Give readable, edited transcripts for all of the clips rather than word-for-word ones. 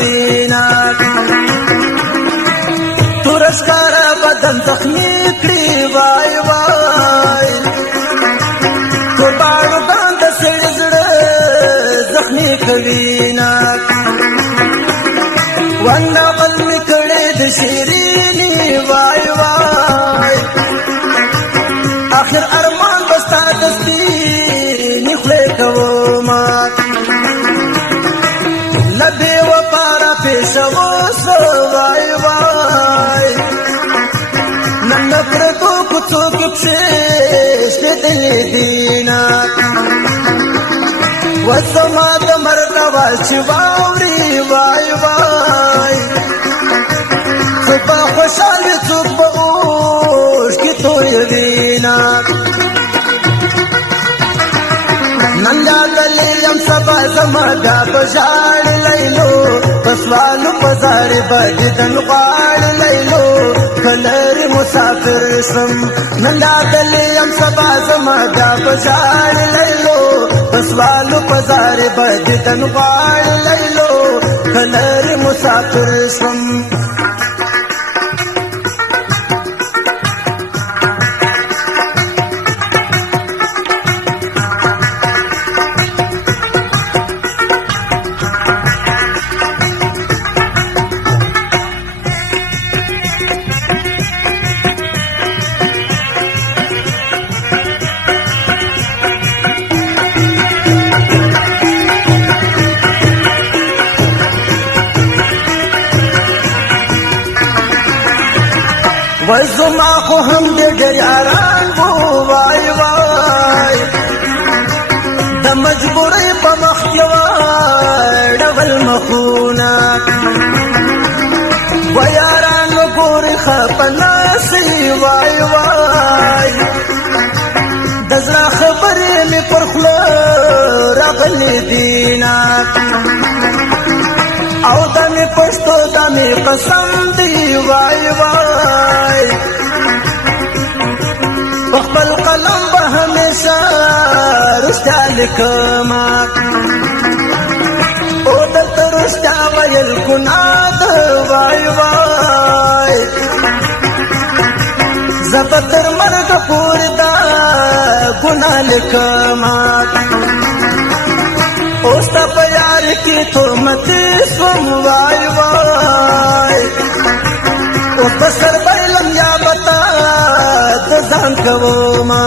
وینا تورسکار بدن زخمی کړي وای وای قربانو باند سړي زړه زخمی کوي نا وانا بل میکړې د شیرینی وای وای اخر ارمان بستا دستی نخله کوما لبی و پارا پیشو سوای وای نن پردو کڅو کپشش دلی دینا وسما د مرګ واچ واوري وای وای صبح خوشاله څوک به اوس کی توي وینا نن دلې يم سبا زما د بشار لیلو پسوالو بازار باندې دن غاړ لیلو کلر مسافر سم نن دلې يم سبا زما د بشار لیلو پسوالو بازار باندې دن غاړ لیلو کلر مسافر سم وزما خو هم د یاران بو وای وای د مجبورې په مخ کې ډول مخونه و یاران ګورې خپناسي وای وای د زړه خبرې مې پر خوله راغلې دینا او د مې پښتو د مې قسم دی وای وای خپل قلم به همیشه رښتیا لیکما او دلته رښتیا ویل ګناه ده وای وای زه به تر مرګه پورې دا ګناه لیکما اوس تا په یار کې تهمت سوم وای وای اوس په سر بایلم یا بتا د ځان کوما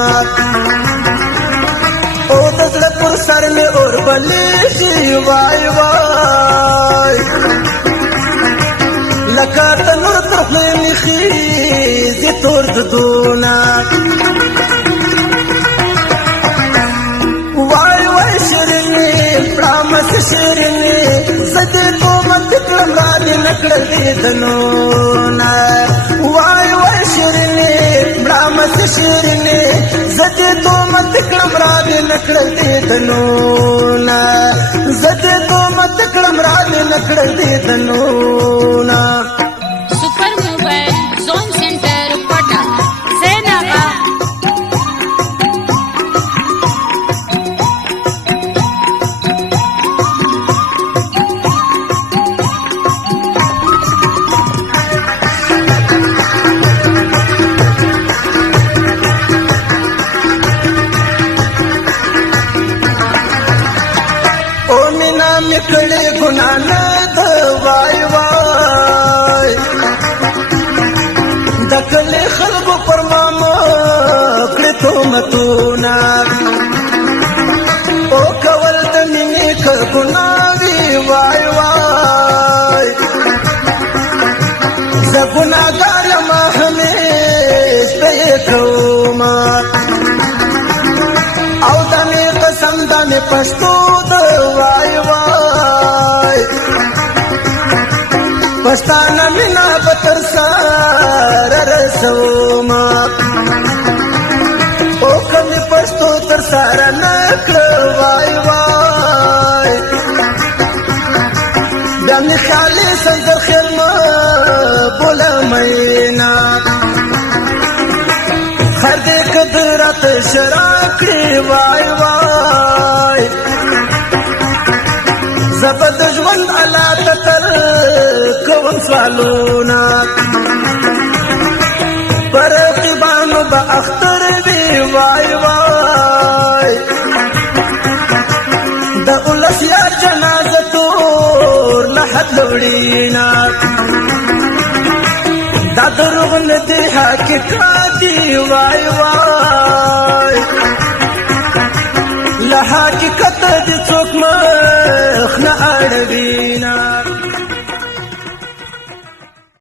او د زړه پر سر مې اور بلې شي وای وای لکه تنور تر خولې مې خیزې تور دودونه پرامس شیرنی زدی تو مت کلم را دی نکړل دې دنونا وای وای شیرنی پرامس شیرنی زدی تو مت کلم را دی نکړل دې دنونا زدی تو مت کلم را دی نکړل دې دنونا super mobile zone centre Patna सेनाबा کړي ګنا نه د وای وای د کله خلکو پر ماما کړي تهمتونه او کول د مینې ګنا وی وای وای زه ګناګار یم همیش په کوما او د مې قسم د مې پښتو د وای وای پښتانه مینا بتر سره رسوما او کمی پښتو تر سره نکړه وای وای بیا مې خالي څنګه خیمه بوله مینا خر دې قدرت شراکړي وای وای زبد ژوند الله تر سوالونا پر رقیبانو با اختر دی وای وای د اولس یا جنازه تور لحد لوړینا دا دروغ نه دی حقیقت دی وای وای له حقیقت دې څوک